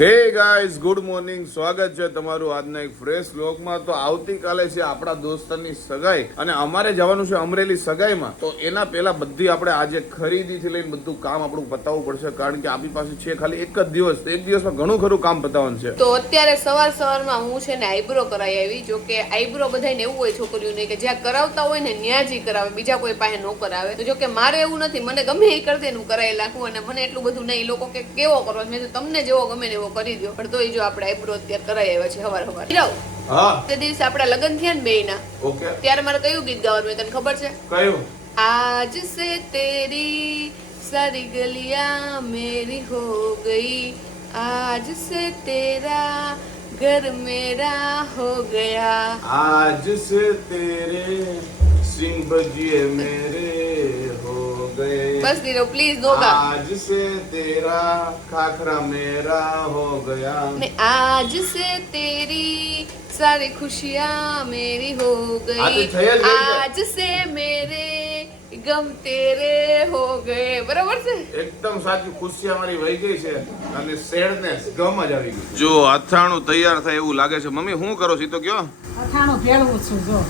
Hey guys good morning. સ્વાગત છે તમારું આજના એક ફ્રેશ લોકમાં તો આવતીકાલે છે આપણા દોસ્તની સગાઈ અને અમારે જવાનું છે અમરેલી સગાઈમાં. તો એના પહેલા બધી આપણે આજે ખરીદીથી લઈને બધું કામ આપણું પતાવવું પડશે. કારણ કે આપણી પાસે છે ખાલી એક જ દિવસ. એક દિવસમાં ઘણું ખરું કામ પતાવવાનું છે. તો અત્યારે સવાર સવારમાં હું છે ને આઈબ્રો કરાવી આવી. જો કે આઈબ્રો બધાને એવું હોય છોકરીઓને કે જ્યાં કરાવતા હોય ને ત્યાં જ કરાવે. બીજા કોઈ પાસે ન કરાવે. તો જો કે મારે એવું નથી. મને ગમે એ કરતે હું કરાવી નાખું. અને મને એટલું બધું નહીં. લોકો કે કેવો કરો? મેં તમને જેવો ગમે ને એવો કરી દો પણ તોય જો આપણે આઈબ્રો અત્યારે કરાવી આવ્યા છે હવાર હવાર જાઓ હા તે દિવસે આપણા લગ્ન થયા ને બેયના ઓકે ત્યારે મારે કયું ગીત ગાવાનું હોય તને ખબર છે કયું आज से तेरी सारी गलियां मेरी हो गई आज से तेरा घर मेरा हो गया આજ સે તેરે સિંગ ભજીએ મેરે बस दे प्लीज दो का आज से तेरा खाखरा मेरा हो गया। नहीं आज से तेरी सारी खुशियाँ मेरी हो गई। आज से मेरे ગમ તેરે હો ગયે બરાબર છે એકદમ સાચી ખુશી અમારી વહી ગઈ છે અને સેડનેસ ગમ જ આવી ગઈ જો અથાણું તૈયાર થાય એવું લાગે છે. મમ્મી હું કરો છી? તો કયો. અથાણું ભેળવું છું જો.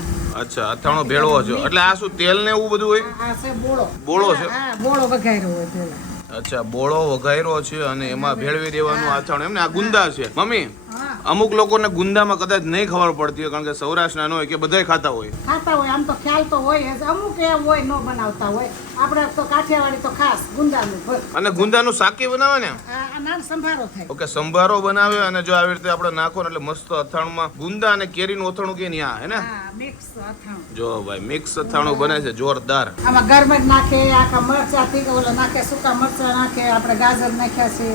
અચ્છા અથાણો ભેળવો છો. એટલે આ શું તેલ ને એવું બધું હોય? બોળો. બોળો છે? બોળો વઘાર્યો હોય અચ્છા બોળો વઘાયરો છે અને એમાં ભેળવી દેવાનું અથાણું. એમને આ ગુંદા છે. મમ્મી? અમુક લોકોને ગુંદામાં કદાચ નહીં ખબર પડતી હોય કારણ કે સૌરાષ્ટ્રના હોય કે બધાય ખાતા હોય. ખાતા હોય આમ તો ખ્યાલ તો હોય જ. અમુક એમ હોય ન બનાવતા હોય. આપણે તો કાઠિયાવાડી તો ખાસ ગુંદાનું અને ગુંદાનું શાકી બનાવે ને? સંભારો થાય. ઓકે સંભારો બનાવે અને જો આવી રીતે આપણે નાખો ને એટલે મસ્ત અથાણુંમાં ગુંદા અને કેરીનું અથાણું કે નહીં આ હે ને? મિક્સ અથાણું. જો ભાઈ મિક્સ અથાણું બને છે જોરદાર. આમાં ગરમજ નાખે આખા મરચા થી ઓલા નાખે સૂકા મરચા નાખે આપણે ગાજર નાખ્યા છે.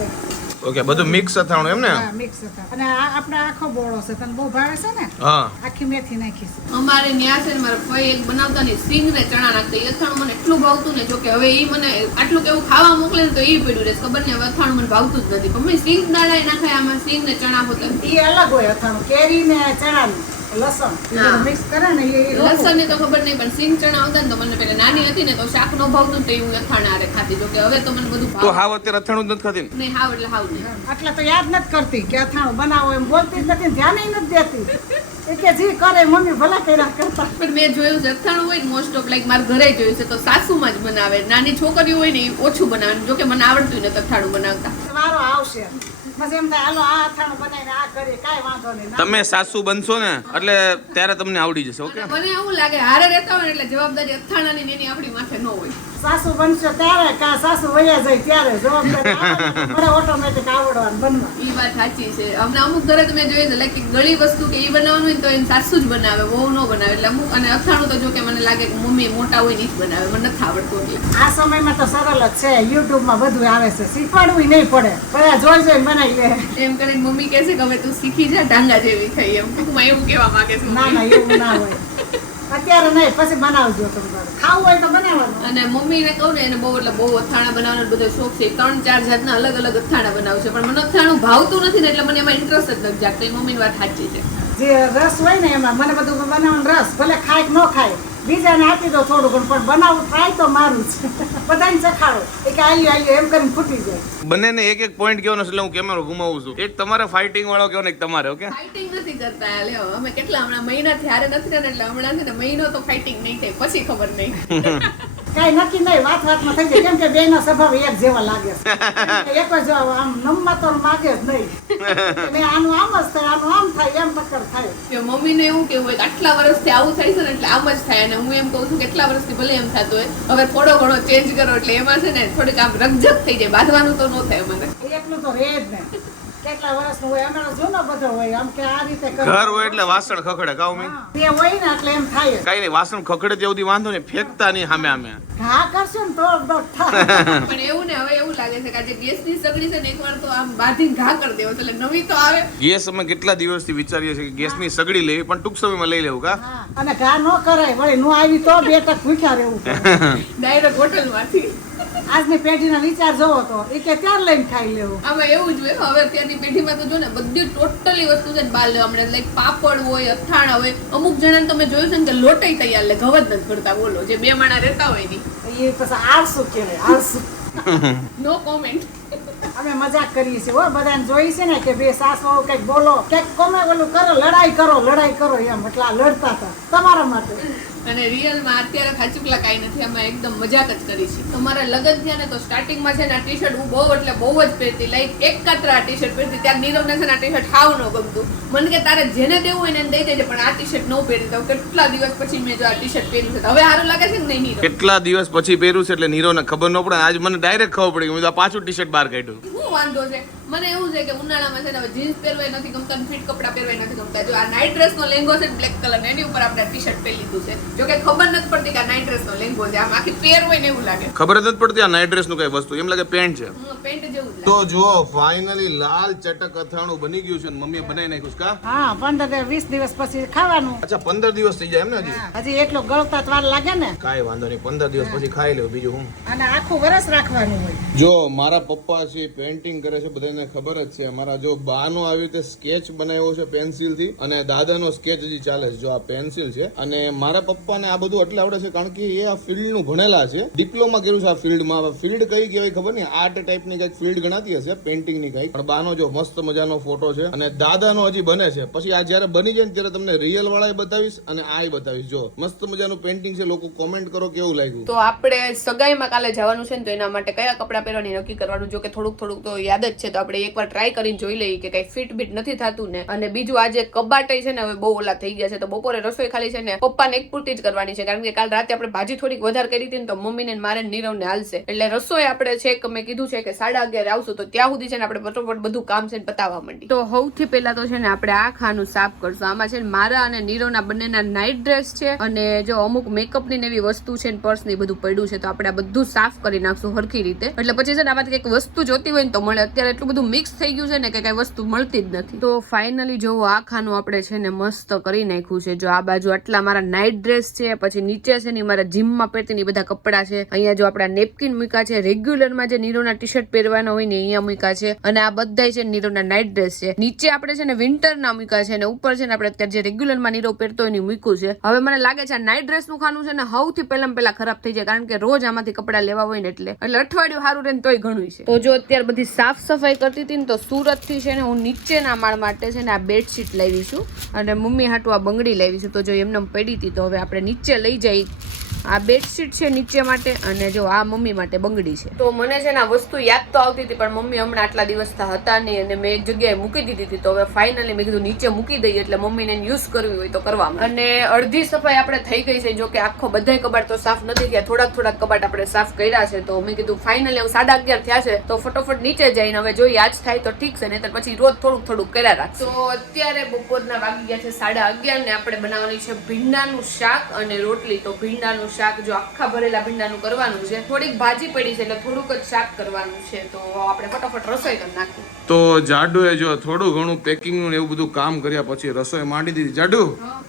ઓકે બધું મિક્સ અથાણું એમ ને? હા મિક્સ અથાણું. અને આ આપણો આખો બોળો છે તને બહુ ભાવે છે ને? હા. આખી મેથી નાખી છે અમારે ન્યા છે ને મારા ફઈ એક બનાવતા ને સિંગ ને ચણા નાખતા. એ અથાણું મને એટલું ભાવતું ને જો કે હવે ઈ મને આટલું કેવું ખાવા મોકલે ને તો ઈ પડ્યું રહે ખબર ને હવે અથાણું મને ભાવતું જ નથી. પણ મેં સિંગ દાડા નાખાય આમાં સિંગ ને ચણા હોતા ઈ અલગ હોય અથાણું. કેરી ને ચણાનું. લસણ. મિક્સ કરે ને એ એ લસણ ને તો ખબર નહીં પણ સિંગ ચણા આવતા ને તો મને પેલા નાની હતી ને તો શાક નો ભાવતું તો હું અથાણા ખાતી. જો કે હવે તો મને બધું તો હાવ અત્યારે અથાણું જ નથી ખાતી નહીં હાવ એટલે હાવ નહીં. એટલે તો યાદ નથી કરતી કે અથાણું બનાવો એમ બોલતી જ નથી ધ્યાન નથી દેતી. કે જી કરે મમ્મી ભલા કર્યા કરતા. પણ મેં જોયું છે અથાણું હોય ને મોસ્ટ ઓફ લાઈક મારા ઘરે જોયું છે તો સાસુમાં જ બનાવે. નાની છોકરીઓ હોય ને ઓછું બનાવે. જો કે મને આવડતું નથી અથાણું બનાવતા. મારો આવશે. પછી એમ થાય હાલો આ અથાણું બનાવીને આ કરીએ કાંઈ વાંધો નહીં. ના. તમે સાસુ બનશો ને એટલે ત્યારે તમને આવડી જશે ઓકે? મને એવું લાગે હારે રહેતા હોય એટલે જવાબદારી અથાણાની ને એની આપણી માથે ન હોય. સાસુ બનશે ત્યારે કા સાસુ વયા જાય ત્યારે? જવાબદારી ઓટોમેટિક આવડવાનું બનવા. ઈ વાત સાચી છે. અમને અમુક ઘરે તમે જોઈએ છે લાઈક ગળી વસ્તુ કે ઈ બનાવવાનું હોય તો એને સાસુ જ બનાવે બહુ ન બનાવે. એટલે અમુક અને અથાણું તો જો કે મને લાગે કે મમ્મી મોટા હોય ને જ બનાવે. મને નથી આવડતું એટલે. આ સમયમાં તો સરળ જ છે. યુટ્યુબમાં બધું આવે છે. શીખવાડવું નહીં પડે. બધા જોઈ જોઈને બનાવી લે. એમ કરીને મમ્મી કહે છે કે હવે તું શીખી જા ડાંગા જેવી થઈ એમ. ટૂંકમાં એવું કહેવા માંગે છે ના ના એવું ના હોય. અત્યારે નહીં પછી બનાવજો તમારે ખાવું હોય તો બનાવવાનું. અને મમ્મીને કહું ને એને બહુ એટલે બહુ અથાણા બનાવવાનો બધો શોખ છે. ત્રણ ચાર જાતના અલગ અલગ અથાણા બનાવશે પણ મને અથાણું ભાવતું નથી ને એટલે મને એમાં ઇન્ટરેસ્ટ જ નથી જાગતો. એ મમ્મીની વાત સાચી છે. જે રસ હોય ને એમાં મને બધું બનાવવાનો રસ ભલે ખાય કે ન ખાય બીજાને આપી દો થોડું ઘણું પણ બનાવું ટ્રાય તો મારું છે બધાને ચખાડો. એ કે આલ્યું આલ્યું એમ કરીને ફૂટી જાય. બંનેને એક એક પોઈન્ટ કહેવાનો એટલે હું કેમેરો ઘુમાવું છું. એક તમારે ફાઇટિંગ વાળો કહેવાનો એક તમારે ઓકે ફાઇટિંગ નથી કરતા લ્યો અમે કેટલા હમણાં મહિના થયારે નથી ને એટલે હમણાં છે ને મહિનો તો ફાઇટિંગ નહીં થાય પછી ખબર નહીં. કાંઈ નક્કી નહીં વાત વાતમાં થઈ જાય. કેમ કે બેનો સ્વભાવ એક જેવા લાગે છે. એક જ આમ નમવા તો માગે જ નહીં. આનું આમ જ થાય આનું આમ થાય એમ ટક્કર થાય. કે મમ્મીને એવું કેવું હોય કે આટલા વર્ષથી આવું થાય છે ને એટલે આમ જ થાય અને હું એમ કહું છું કે એટલા વર્ષથી ભલે એમ થતું હોય હવે થોડો ઘણો ચેન્જ કરો એટલે એમાં છે ને થોડીક આમ રગજક થઈ જાય બાંધવાનું તો ન થાય મને એટલું તો રહે જ ને. કેટલા વર્ષનું હોય? અમે જૂનો બધો હોય. આમ કે આ રીતે ઘર હોય એટલે વાસણ ખખડે કાવ મેં. તે હોય ને એટલે એમ થાય. કઈ નહીં વાસણ ખખડે ત્યાં સુધી વાંધો નહીં ફેંકતા નહીં સામે આમે ઘા કરશો ને તો થાય. પણ એવું ને હવે એવું લાગે છે કે આજે ગેસની સગડી છે ને એકવાર તો આમ બાંધીને ઘા કરી દેવો એટલે નવી તો આવે. ગેસ અમે કેટલા દિવસથી વિચારીએ છીએ કે ગેસની સગડી લેવી પણ ટૂંક સમયમાં લઈ લેવું કા? અને ઘા ન કરાય વળી નો આવી તો બે ટક ભૂખ્યા રહેવું ડાયરેક્ટ હોટલ હોટલમાંથી આજની પેઢીનો વિચાર જોવો તો એ કે ત્યાર લઈને ખાઈ લેવું. આમાં એવું જ હોય હવે અત્યારની પેઢીમાં તો જો ને બધી ટોટલી વસ્તુ છે ને બહાર લેવા મળે લાઈક પાપડ હોય અથાણા હોય અમુક જણાને તમે જોયું છે ને કે લોટઈ તૈયાર લે ઘવ જ નથી કરતા બોલો જે બે માણા રહેતા હોયની એ પછી આળસુ કહેવાય આળસુ. નો કોમેન્ટ અમે મજાક કરીએ છીએ હો બધાને જોઈ છે ને કે બે સાસો કંઈક બોલો કંઈક કોમે ઓલું કરો લડાઈ કરો લડાઈ કરો એમ એટલે લડતા હતા તમારા માટે. અને રિયલમાં અત્યારે ખાચુકલા કાંઈ નથી અમે એકદમ મજાક જ કરી છે. તમારા લગ્ન થયા ને તો સ્ટાર્ટિંગમાં છે ને આ ટી શર્ટ હું બહુ એટલે બહુ જ પહેરતી લાઈક એક કાત્ર આ ટી શર્ટ પહેરતી ત્યારે નીરવને છે ને આ ટી શર્ટ હાવ ન ગમતું. મને કે તારે જેને દેવું હોય એને દઈ દેજે પણ આ ટી શર્ટ ન પહેરી દઉં કેટલા દિવસ પછી મેં જો આ ટી શર્ટ પહેર્યું છે? તો હવે સારું લાગે છે ને નહીં નીરવ? કેટલા દિવસ પછી પહેર્યું છે એટલે નીરવને ખબર ન પડે. આજ મને ડાયરેક્ટ ખબર પડી હું તો આ પાછું ટી શર્ટ બહાર કાઢ્યું. શું વાંધો છે? મને એવું છે કે ઉનાળામાં છે ને જીન્સ પહેરવાય નથી ગમતા ફિટ કપડાં પહેરવાય નથી ગમતા. જો આ નાઇટ ડ્રેસનો લેંગો છે બ્લેક કલરનો એની ઉપર આપણે ટી શર્ટ પહેરી લીધું છે. જો કે ખબર નથી પડતી કે આ નાઇટ ડ્રેસનો લેંગો છે. આમ આખી પેર હોય ને એવું લાગે. ખબર જ નથી પડતી આ નાઇટ ડ્રેસનું કઈ વસ્તુ. એમ લાગે પેન્ટ છે. પેન્ટ જેવું તો જો ફાઇનલી લાલ ચટક અથાણું બની ગયું છે ને મમ્મીએ બનાવી નાખ્યું કા? હા પંદરથી વીસ દિવસ પછી ખાવાનું. અચ્છા પંદર દિવસ થઈ જાય એમ ને હજી? હજી એટલો ગળતા વાર લાગે ને. કાંઈ વાંધો નહીં પંદર દિવસ પછી ખાઈ લેવું બીજું હું. અને આખું વરસ રાખવાનું હોય. જો મારા પપ્પા છે પેન્ટિંગ કરે છે બધાને ખબર જ છે મારા જો બાનો આવી રીતે સ્કેચ બનાવ્યો છે પેન્સિલથી અને દાદાનો સ્કેચ હજી ચાલે છે, જો આ પેન્સિલ છે. અને મારા પપ્પાને આ બધું એટલે આવડે છે કારણ કે એ આ ફિલ્ડનું ભણેલા છે. ડિપ્લોમા કર્યું છે આ ફિલ્ડમાં. ફિલ્ડ કઈ કહેવાય ખબર નહીં. આર્ટ ટાઈપની કંઈક ફિલ્ડ ગણાતી હશે પેન્ટિંગની કંઈક. પણ બાનો જો મસ્ત મજાનો ફોટો છે અને દાદાનો હજી બને છે. પછી આ જ્યારે બની જાય ને ત્યારે તમને રિયલ વાળા બતાવીશ અને આ બતાવીશ. જો મસ્ત મજાનું પેન્ટિંગ છે, લોકો કોમેન્ટ કરો કેવું લાગ્યું? તો આપણે સગાઈમાં કાલે જવાનું છે ને, તો એના માટે કયા કપડાં પહેરવાની નક્કી કરવાનું? જો કે થોડુંક થોડુંક તો યાદ જ છે, તો આપણે એકવાર ટ્રાય કરીને જોઈ લઈએ કે કઈ ફિટ બીટ નથી થતું ને. અને બીજું આજે કબાટાઈ છે ને, હવે બહુ ઓલા થઈ ગયા છે. તો બપોરે રસોઈ ખાલી છે ને, પપ્પાને એક પૂરતી જ કરવાની છે. કારણ કે કાલ રાતે આપણે ભાજી થોડીક વધારે કરી હતી ને, તો મમ્મીને મારે નીરવને હાલશે. એટલે રસોઈ આપણે છે કે મેં કીધું છે કે સાડા અગિયારે આવશું, તો ત્યાં સુધી છે ને આપણે ફટોફટ બધું કામ છે ને પતાવવા માંડી. તો સૌથી પહેલા તો છે ને, આપણે આ ખાનું સાફ કરશું. આમાં છે મારા અને નીરવના બંનેના નાઇટ ડ્રેસ છે અને જો અમુક મેકઅપની એવી વસ્તુ છે ને પર્સ ને બધું પડ્યું છે, તો આપણે આ બધું સાફ કરી નાખશું હરખી રીતે. એટલે પછી છે ને, આમાંથી કંઈક વસ્તુ જોતી હોય ને, તો મળે. અત્યારે એટલું બધું મિક્સ થઈ ગયું છે ને કે કઈ વસ્તુ મળતી જ નથી. તો ફાઇનલી જો આ ખાનું આપણે છે ને મસ્ત કરી નાખ્યું છે. જો આ બાજુ આટલા મારા નાઇટ ડ્રેસ છે, પછી નીચે છે ને મારા જીમમાં પહેરતી બધા કપડાં છે. અહીંયા જો આપણા નેપકિન મૂક્યા છે રેગ્યુલરમાં જે નીરોના ટી શર્ટ પહેરવાના હોય ને અહીંયા મૂક્યા છે. અને આ બધાય છે નીરોના નાઇટ ડ્રેસ છે. નીચે આપણે છે ને વિન્ટરના મૂક્યા છે અને ઉપર છે ને આપણે અત્યારે જે રેગ્યુલરમાં નીરો પહેરતો હોય ને મૂક્યું છે. હવે મને લાગે છે આ નાઇટ ડ્રેસનું ખાનું છે ને સૌથી પહેલા પહેલા ખરાબ થઈ જાય. કારણ કે રોજ આમાંથી કપડાં લેવા હોય ને એટલે. એટલે અઠવાડિયું સારું રહે તોય ઘણું છે. તો જો અત્યારે બધી સાફ સફાઈ કરતી હતી ને તો સુરતથી છે ને હું નીચેના માળ માટે છે ને આ બેડશીટ લાવી છું. અને મમ્મી હાટું આ બંગડી લાવી છું. તો જો એમને પડી હતી તો હવે આપણે નીચે લઈ જઈ. આ બેડશીટ છે નીચે માટે અને જો આ મમ્મી માટે બંગડી છે. તો મને છે ને વસ્તુ યાદ તો આવતી હતી, પણ મમ્મી હમણાં આટલા દિવસ હતા નહીં અને મેં એક જગ્યાએ મૂકી દીધી હતી. તો હવે ફાઇનલી મેં કીધું નીચે મૂકી દઈએ એટલે મમ્મીને યુઝ કરવી હોય તો કરવામાં અને અડધી સફાઈ આપણે થઈ ગઈ છે જો કે આખો બધાય કબાટ તો સાફ નથી થયા થોડાક થોડાક કબાટ આપણે સાફ કર્યા છે. તો મેં કીધું ફાઇનલી હવે સાડા અગિયાર થયા છે, તો ફટોફટ નીચે જઈને હવે જો યાદ થાય તો ઠીક છે નહીં પછી રોજ થોડુંક થોડુંક કર્યા રાખશું. તો અત્યારે બપોરના વાગી ગયા છે સાડા અગિયાર ને આપણે બનાવવાની છે ભીંડાનું શાક અને રોટલી. તો ભીંડાનું શાક જો આખા ભરેલા ભીંડાનું કરવાનું છે. થોડીક ભાજી પડી છે એટલે થોડુંક જ શાક કરવાનું છે. તો આપણે ફટાફટ રસોઈ કરી નાખીએ. તો જાડુએ જો થોડું ઘણું પેકિંગનું એવું બધું કામ કર્યા પછી રસોઈ માંડી દીધી. જાડુ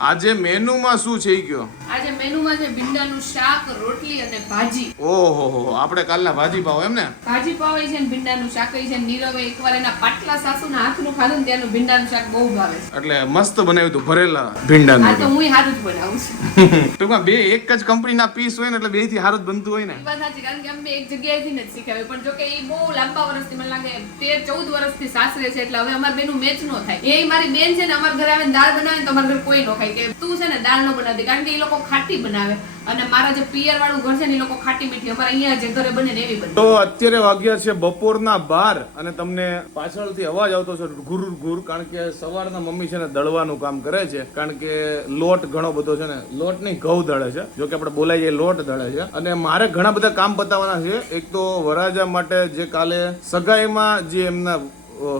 આજે મેનુમાં શું છે ગયો આજે મેનુમાં છે ભીંડાનું શાક રોટલી અને ભાજી. ઓહો હો આપણે કાલના ભાજી પાવ એમ ને? ભાજી પાવ છે ને ભીંડાનું શાક છે નીરવે એકવાર એના પાટલા સાસુના હાથનું ખાધું ને ત્યાંનું ભીંડાનું શાક બહુ ભાવે છે. એટલે મસ્ત બનાવ્યું હતું ભરેલા આ તો હું સારું જ બનાવું છું. ટૂંકમાં બે એક જ કંપનીના પીસ હોય ને એટલે બેથી સારું જ બનતું હોય ને. વાત સાચી, કારણ કે અમે એક જગ્યાએથી નથી શીખાવ્યું પણ જો કે એ બહુ લાંબા વર્ષથી, મને લાગે તેર, ચૌદ વર્ષથી સાસરે છે, એટલે હવે અમારે બેનું મેચ નો થાય. એ મારી બેન છે ને, અમારા ઘરે આવે દાળ બનાવે ને તો અમારા ઘરે કોઈ નો ખાય. કે તું છે ને દાળ નો બનાવતી, કારણ કે એ લોકો ખાટી બનાવે. અને મારા જે પિયર વાળું ઘર છે ને એ લોકો ખાટી મીઠી. અમારે અહીંયા જે ઘરે બને ને એવી બને. તો અત્યારે વાગ્યા છે બપોરના બાર અને તમને પાછળથી અવાજ આવતો છે ઘુર ઘુર કારણ કે સવારના મમ્મી છે ને દળવાનું કામ કરે છે. કારણ કે લોટ ઘણો બધો છે ને લોટ નહીં ઘઉં દળે છે. જો કે આપણે બોલાય એ લોટ દળે છે. અને મારે ઘણા બધા કામ બતાવવાના છે. એક તો વરાજા માટે જે કાલે સગાઈમાં જે એમના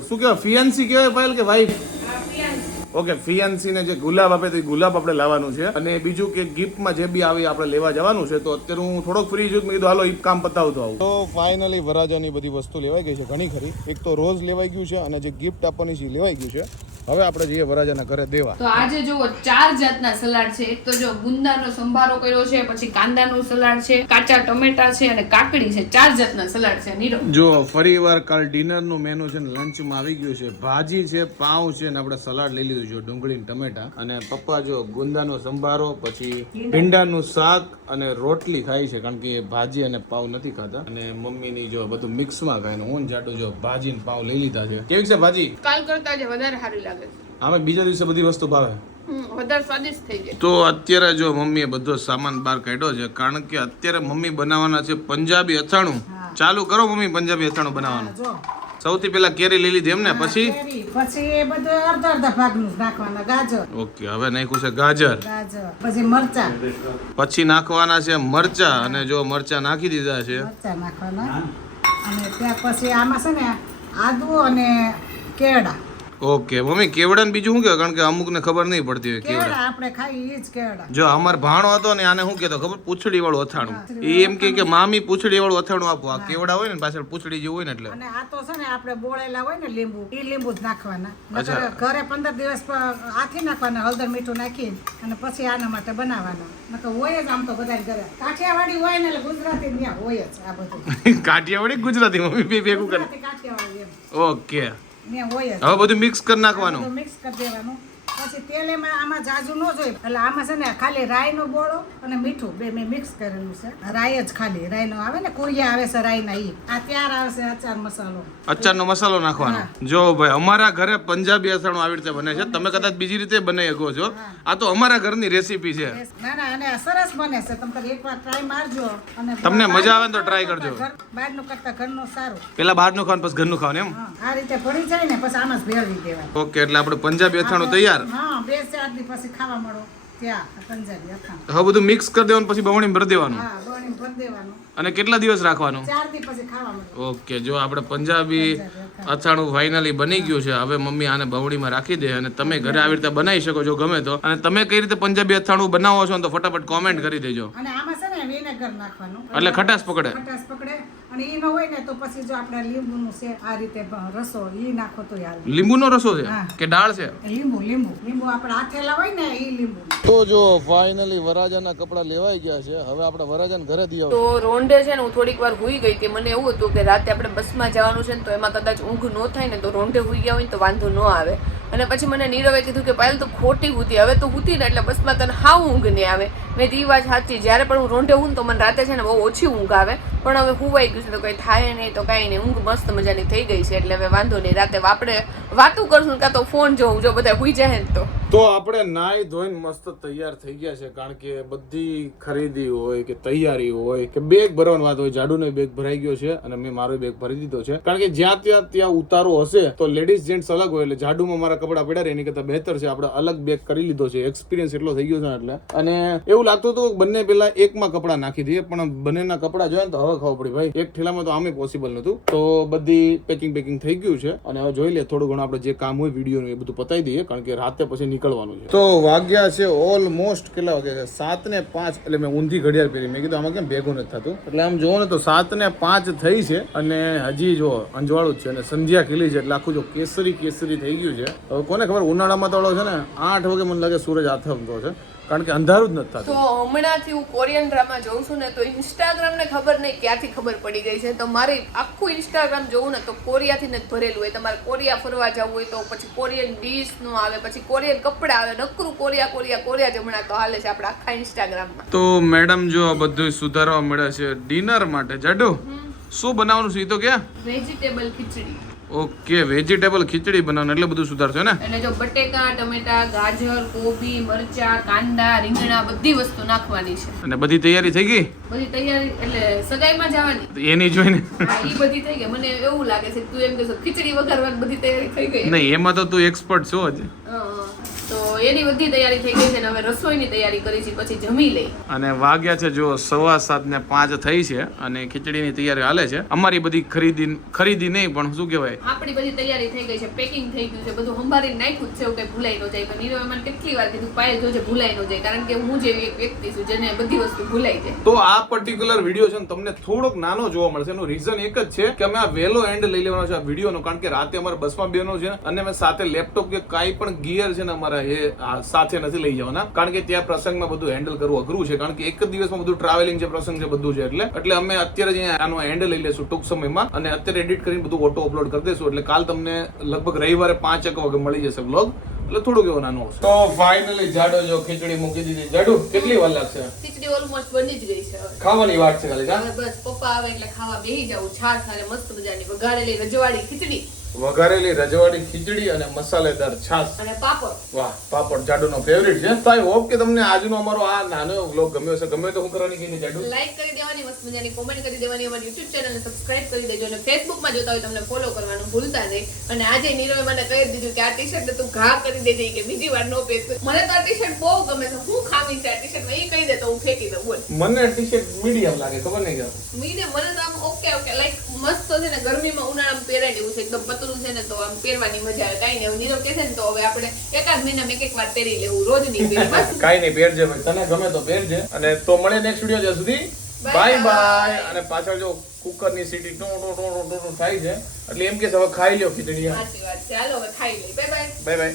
શું કહેવાય ફિયાન્સી કહેવાય પાયલ કે વાઈફ ઓકે, ફિયાન્સીને જે ગુલાબ આપે તો એ ગુલાબ આપણે લાવવાનું છે. અને બીજું કે ગિફ્ટમાં જે બી આવે આપણે લેવા જવાનું છે, તો અત્યારે હું થોડોક ફ્રી છું મેં કીધું, હાલો એ કામ પતાવતો આવું. તો ફાઇનલી વરાજાની બધી વસ્તુ લેવાઈ ગઈ છે, ઘણી ખરી. એક તો રોઝ લેવાઈ ગયું છે અને જે ગિફ્ટ આપવાની છે લેવાઈ ગયું છે. હવે આપણે જઈએ વરાજાના ઘરે દેવા. તો આજે જુઓ ચાર જાતના સલાડ છે. એક તો જો ગુંદાનો સંભારો કર્યો છે પછી કાંદાનો સલાડ છે કાચા ટમેટા છે અને કાકડી છે. ચાર જાતના સલાડ છે. નીરો. જો ફરીવાર કાલ ડિનરનું મેનુ છે ને લંચમાં આવી ગયું છે. ભાજી છે પાઉં છે ને આપણે સલાડ લઈ લીધું છે ડુંગળી ને ટમેટા. અને પપ્પા જો ગુંદાનો સંભારો પછી ભીંડાનું શાક અને રોટલી ખાય છે કારણ કે એ ભાજી અને પાઉં નથી ખાતા. અને મમ્મીની જો બધું મિક્સમાં ખાય ને હું જાટું જો ભાજી ને પાઉં લઈ લીધા છે. કેવી છે ભાજી? કાલ કરતા જે વધારે સારી લાગે. છે આમે બીજા દિવસે બધી વસ્તુ ભાવે. વધારે સ્વાદિષ્ટ થઈ જાય. તો અત્યારે જો મમ્મીએ બધો સામાન બહાર કાઢ્યો છે કારણ કે અત્યારે મમ્મી બનાવવાના છે પંજાબી અથાણું. ચાલુ કરો મમ્મી પંજાબી અથાણું બનાવવાનું. સૌથી પહેલા કેરી લઈ લીધી એમને પછી? પછી એ બધું અડધા અડધા ભાગનું નાખવાના ગાજર. ઓકે હવે નાખ્યું છે ગાજર. ગાજર પછી મરચા. પછી નાખવાના છે મરચા અને જો મરચા નાખી દીધા છે. મરચા નાખવાના. અને ત્યાર પછી આમાં છે ને આદુ અને કેળા. ઓકે મમ્મી કેવડા ને બીજું શું કે કારણ કે અમુક ને ખબર નહીં પડતી હોય કેવડા. આપણે ખાઈ જ કેળા. જો અમાર ભાણો હતો ને આને શું કેતો ખબર? પૂછડી વાળું અથાણું એ એમ કે કે મામી પૂછડી વાળું અથાણું આપો. આ કેવડા હોય ને પાછળ પૂછડી જેવું હોય ને એટલે. અને આ તો છે ને આપણે બોળેલા હોય ને લીંબુ એ લીંબુ જ નાખવાના. ઘરે પંદર દિવસ આથી નાખવાના હળદર મીઠું નાખીને અને પછી આના માટે બનાવવાના. નકર હોય જ આમ તો બધા ઘરે. કાઠિયાવાડી હોય ને એટલે ગુજરાતી ત્યાં હોય જ આ બધું. કાઠિયાવાડી ગુજરાતી મમ્મી બે ભેગું કરે. કાઠિયાવાડી ઓકે. હવે બધું મિક્સ કરી નાખવાનું. મિક્સ કરી દેવાનું. પછી તેલ એમાં આમાં જાજુ ન જોઈએ. એટલે આમાં છે ને ખાલી રાઈનો બોળો અને મીઠું. બે મેં મિક્સ કરેલું છે. રાઈ જ ખાલી. રાઈનો આવે ને કુરિયા આવે છે રાઈના ઈ. આ ત્યાર આવશે અચાર મસાલો. અચારનો મસાલો નાખવાનો. જો ભાઈ અમારા ઘરે પંજાબી અથાણું આવી રીતે બને છે. તમે કદાચ બીજી રીતે બનાવી શકો છો. આ તો અમારા ઘરની રેસીપી છે. ના ના અને સરસ બને છે. તમે એકવાર ટ્રાય મારજો. અને તમને મજા આવે તો ટ્રાય કરજો. બહારનું કરતા ઘરનું સારું. પેલા બહારનું ખાવાનું પછી ઘરનું ખાવાનું એમ? આ રીતે પડી જાય ને પછી આમાં જ ભેળવી દેવાય ઓકે એટલે આપણે પંજાબી અથાણું તૈયાર. હા બે ચાર દી પછી ખાવા મળો. ત્યાં પંજાબી અથાણું. હવે બધું મિક્સ કરી દેવાનું પછી બવણી ભરી દેવાનું? હા ગોળીને ભરી દેવાનું. અને કેટલા દિવસ રાખવાનું? ચાર દી પછી ખાવા મળો. ઓકે જો આપણે પંજાબી અથાણું. ફાઇનલી બની ગયું છે હવે મમ્મી આને બવણીમાં રાખી દે અને તમે ઘરે આવી રીતે બનાવી શકો છો ગમે તો. અને તમે કઈ રીતે પંજાબી અથાણું બનાવો છો ને તો ફટાફટ કોમેન્ટ કરી દેજો. અને આમાં છે ને વિનેગર નાખવાનું. એટલે ખટાશ પકડે. ખટાશ પકડે. અને એ ન હોય ને તો પછી જો આપણે લીંબુનું છે આ રીતે રસો ઈ નાખો તો યાર લીંબુનો રસો છે? કે દાળ છે? લીંબુ લીંબુ. લીંબુ આપણે હાથેલા હોય ને ઈ લીંબુ. તો જો ફાઇનલી વરાજાના કપડા લેવાઈ ગયા છે હવે આપણે વરાજાને ઘરે દઈ તો રોંડે છે ને હું થોડીક વાર હુઈ ગઈ હતી. મને એવું હતું કે રાતે આપણે બસમાં જવાનું છે ને તો એમાં કદાચ ઊંઘ ન થાય ને તો રોંડે હુઈ ગયા હોય ને તો વાંધો ન આવે. અને પછી મને નીરવે કીધું કે પાયલ તો ખોટી હુતી. હવે તો હુતી ને એટલે બસમાં તને હાવ ઊંઘ નહીં આવે. મેં તી વાત સાચી. જ્યારે પણ હું રોંઢે હું તો મને રાતે છે ને બહુ ઓછી ઊંઘ આવે. પણ હવે હુવાઈ ગયું છે તો કંઈ થાય નહીં, તો કાંઈ નહીં. ઊંઘ મસ્ત મજાની થઈ ગઈ છે. એટલે હવે વાંધો નહીં. રાતે આપણે વાતું કરશું કાં તો ફોન જોઉં, જો બધા ભૂઈ જાય ને તો. તો આપણે નાઈ ધોઈને મસ્ત તૈયાર થઈ ગયા છે, કારણ કે બધી ખરીદી હોય કે તૈયારી હોય કે બેગ ભરવાની વાત હોય, જાડુનો બેગ ભરાઈ ગયો છે અને મેં મારો બેગ ભરી દીધો છે. કારણ કે જ્યાં ત્યાં ત્યાં ઉતારો હશે, તો લેડીઝ જેન્ટ્સ અલગ હોય, એટલે જાડુમાં મારા કપડા પડ્યા રહે, એની કરતા બહેતર છે. આપણે અલગ બેગ કરી લીધો છે એક્સપિરિયન્સ એટલો થઈ ગયો છે એટલે. અને એવું લાગતું હતું બંને પેલા એકમાં કપડા નાખી દઈએ, પણ બંનેના કપડા જોયા ને તો હવે ખબર પડી, ભાઈ, એક ઠેલામાં તો આમે પોસિબલ નતું તો બધી પેકિંગ પેકિંગ થઈ ગયું છે. અને હવે જોઈ લે, થોડું ઘણું આપણે જે કામ હોય વિડીયોનું એ બધું પતાવી દઈએ કારણ કે રાતે પછી નીકળવાનું છે. તો વાગ્યા છે ઓલમોસ્ટ કેટલા વાગ્યા છે? સાત ને પાંચ એટલે મેં ઊંધી ઘડિયાળ પહેરી. મેં કીધું આમાં કેમ ભેગું નથી થતું? એટલે આમ જોવો ને તો સાત ને પાંચ થઈ છે અને હજી જો અંજવાળું જ છે અને સંધ્યા ખીલી છે એટલે આખું જો કેસરી કેસરી થઈ ગયું છે. હવે કોને ખબર ઉનાળામાં તો છે ને આઠ વાગે મને લાગે સૂરજ આથમતો છે કારણ કે અંધારું જ નથી તો હમણાંથી હું કોરિયન ડ્રામા જોઉં છું ને તો ઇન્સ્ટાગ્રામ ને ખબર નહીં ક્યાંથી ખબર પડી ગઈ છે. તો મારે આખું ઇન્સ્ટાગ્રામ જોવું ને તો કોરિયાથી જ ભરેલું હોય. તમારે કોરિયા ફરવા જવું હોય તો પછી કોરિયન ડીશનું આવે પછી કોરિયન કપડા આવે નકરું કોરિયા કોરિયા કોરિયા જમણા તો હાલે છે આપણા આખા ઇન્સ્ટાગ્રામમાં તો મેડમ જો આ બધું સુધારવા મળે છે ડિનર માટે જાડુ? શું બનાવવાનું છે એ તો ક્યાં? Vegetable khichdi. Okay vegetable khichdi બનાવવાનું એટલે બધું સુધારશો ને? એટલે જો બટેકા ટમેટા ગાજર કોબી મરચા કાંદા રીંગણા બધી વસ્તુ નાખવાની છે. અને બધી તૈયારી થઈ ગઈ? બધી તૈયારી એટલે સગાઈમાં જવાની. એની જોઈને ઈ બધી થઈ ગઈ. મને એવું લાગે છે તું એમ કહેશો ખીચડી વઘારવાની બધી તૈયારી થઈ ગઈ. નહીં એમાં તો તું એક્સપર્ટ છો જ. એની બધી તૈયારી થઈ ગઈ છે હવે રસોઈની તૈયારી કરી છે પછી જમી લઈ. અને વાગ્યા છે જો સવા સાત ને પાંચ થઈ છે અને ખીચડીની તૈયારી હાલે છે. અમારી બધી ખરીદી ખરીદી નહીં પણ શું કહેવાય? આપણી બધી તૈયારી થઈ ગઈ છે પેકિંગ થઈ ગયું છે બધું સંભાળીને નાખ્યું જ છે એવું કઈ ભૂલાઈ ન જાય. પણ નીરવે મને કેટલી વાર કીધું પાયલ જોજે ભૂલાઈ ન જાય. કારણ કે હું જેવી એક વ્યક્તિ છું જેને બધી વસ્તુ ભૂલાઈ જાય. તો આ પર્ટિક્યુલર વીડિયો છે ને તમને થોડોક નાનો જોવા મળશે. એનું રીઝન એક જ છે કે અમે આ વહેલો એન્ડ લઈ લેવાનો છે આ વિડીયોનો કારણ કે રાતે અમારે બસમાં બેનો છે અને અમે સાથે લેપટોપ કે કાંઈ પણ ગિયર છે ને અમારા એ આ સાથે નથી લઈ જવાના. કારણ કે ત્યાં પ્રસંગમાં બધું હેન્ડલ કરવું અઘરું છે. કારણ કે એક જ દિવસમાં બધું ટ્રાવેલિંગ છે પ્રસંગ છે બધું છે. એટલે એટલે અમે અત્યારે જ આનો હેન્ડલ લઈ લેશું ટૂંક સમયમાં અને અત્યારે એડિટ કરીને બધું ઓટો અપલોડ કરી દેશું. એટલે કાલ તમને લગભગ રવિવારે પાંચ એક વાગે મળી જશે બ્લોગ એટલે થોડુંક એવું નાનો હશે. તો ફાઇનલી જાડો જો ખીચડી મૂકી દીધી. જાડુ કેટલી વાર લાગશે? ખીચડી ઓલમોસ્ટ બની જ ગઈ છે હવે. ખાવાની વાત છે ખાલી બસ પપ્પા આવે એટલે ખાવા બેહી જાવ છાશ અને મસ્ત મજાની વઘારેલી રજવાડી ખીચડી. વઘારેલી રજવાડી ખીચડી અને મસાલેદાર છાશ. અને પાપડ. વાહ પાપડ જાડુનો ફેવરિટ છે. તો આઈ હોપ કે તમને આજનો અમારો આ નાનો વ્લોગ ગમ્યો હશે. ગમે તો હું કરવાની કીધી જાડુ? લાઈક કરી દેવાની મસ્ત મજાની કોમેન્ટ કરી દેવાની અમારી યુટ્યુબ ચેનલને સબસ્ક્રાઇબ કરી દેજો. અને ફેસબુકમાં જોતા હોય તમને ફોલો કરવાનું ભૂલતા નહીં. અને આજે નીરવે મને કહી દીધું કે આ ટી શર્ટ તું ઘા કરી દેજે કે બીજી વાર નો પહેરતો મને તો આ ટી શર્ટ બહુ ગમે છે. હું ખામી છે આ ટી શર્ટમાં એ કહી દે તો હું ફેંકી દઉં. બોલ. મને ટી શર્ટ મીડિયમ લાગે ખબર નહીં કે? મીડિયમ મને તો આમ ઓકે ઓકે લાઈક મસ્ત છે ને ગરમીમાં ઉનાળામાં પહેરાય એવું છે. એકદમ પતલું છે ને તો આમ પહેરવાની મજા આવે કાંઈ નહીં. નીરો કે છે ને તો હવે આપણે એકાદ મહિનામાં એક એક વાર પહેરી લેવું રોજ નહીં પહેરી બસ. કાઈ નહીં પહેરજે ભાઈ. તને ગમે તો પહેરજે. અને તો મળે નેક્સ્ટ વીડિયો જ્યાં સુધી. બાય બાય અને પાછળ જો કુકરની સીટી ટો ટો ટો ટો ટો થાય છે. એટલે એમ કે હવે ખાઈ લ્યો ખીચડી. સાચી વાત ચાલો હવે ખાઈ લઈ બાય બાય બાય બાય